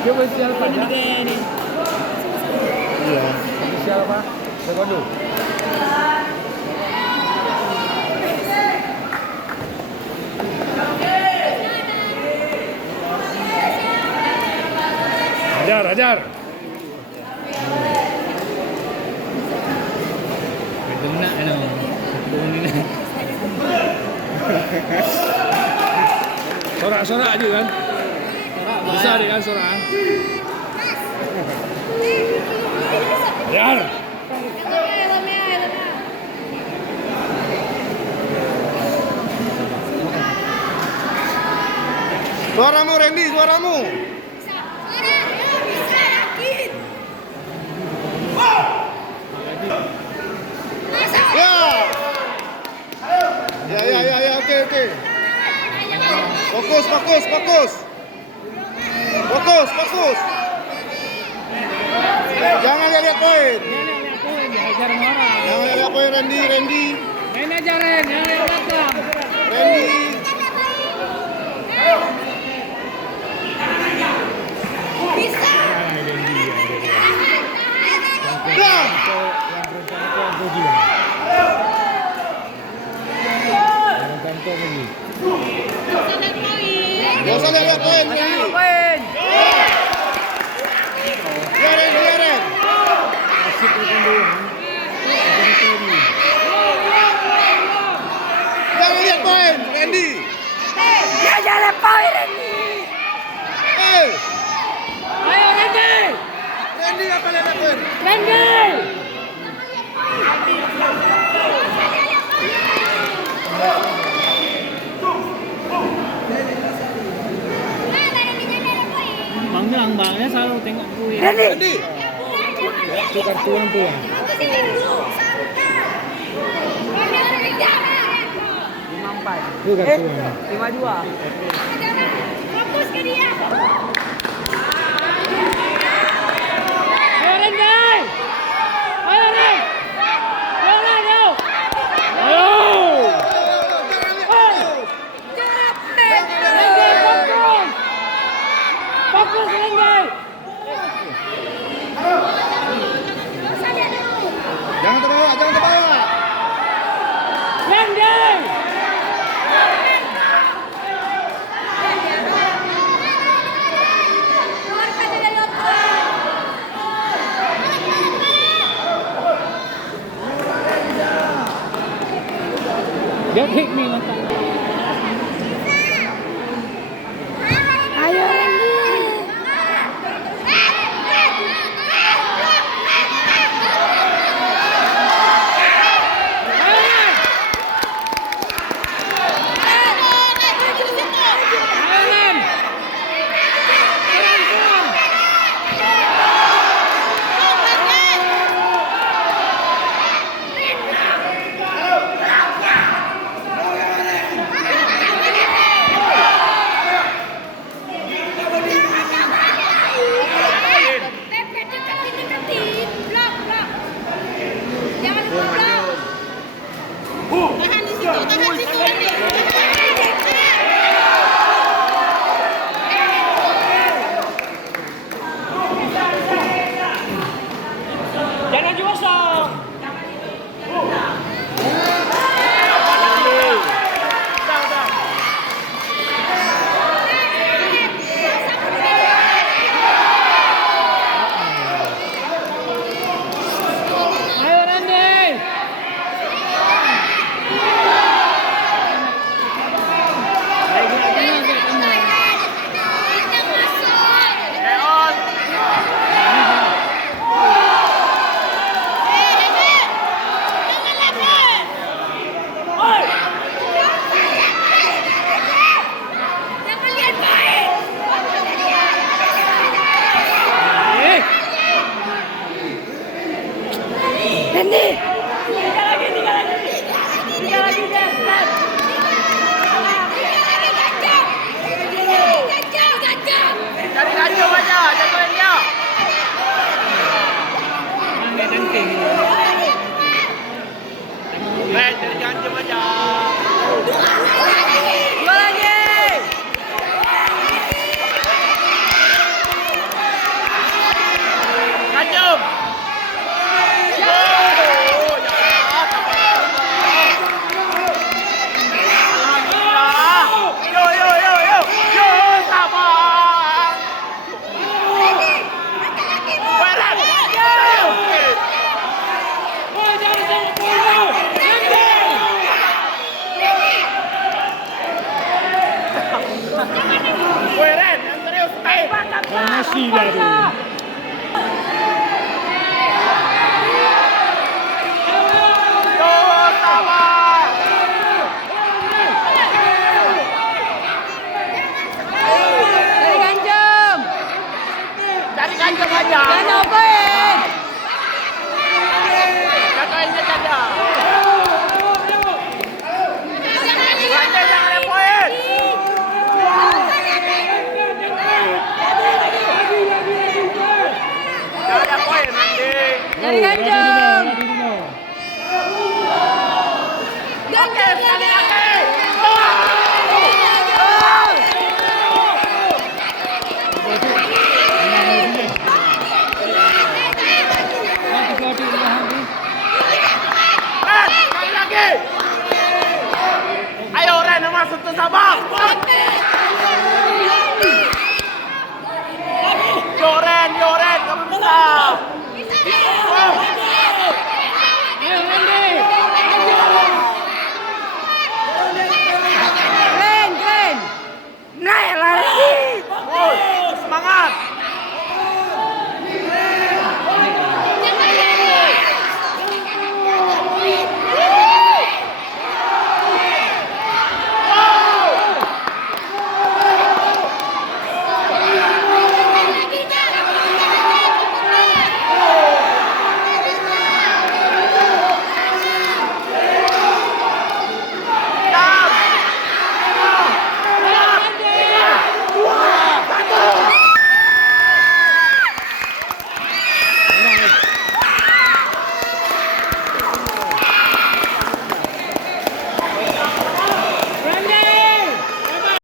Dia official apa? Ini. Iya. Official apa? Taekwondo. Ajar, ajar. Benak ano. Bunin. Sorak-sorak aja kan? Bisa deh kan sorak. Ajar. Suaramu Randy, suaramu. Ya, oke. Fokus. Jangan lihat poin. Jangan lihat poin Randy. Main aja Ren, yang belakang. Randy. Dah. Gak usah lihat poin. Biarin. Jangan lihat poin, Randy. Jangan poin Randy. Ayo Randy. Randy apa lihat poin? Randy. Bang bilang bangnya selalu tengok gue. Randy. Itu kartuan tuh. Itu kartuan. 52. Fokus ke dia. Ayo Randy. Ayo Ren. Ayo. Randy fokus. Fokus Randy. Jangan terbawa. Randy. Dia kick me mata. Ayo Randy. Jangan juasa. Ayo Randy. Randy. Cari ganjong aja, jagoin dia. Cari ganjong aja. Dua lagi. Messi dah tu. Yo, sabar. Dari Ganjam. Cari Ganjam aja. Jangan open. Jatuhinnya saja. Ganjam jangan ada poin. Jangan ada poin, Randy. Dari Oh, Ganjam. Radinho. Oke, sekali lagi. Ren, sekali lagi. Ayo Ren, masuk ke Sabang. Yo Ren, kamu bisa.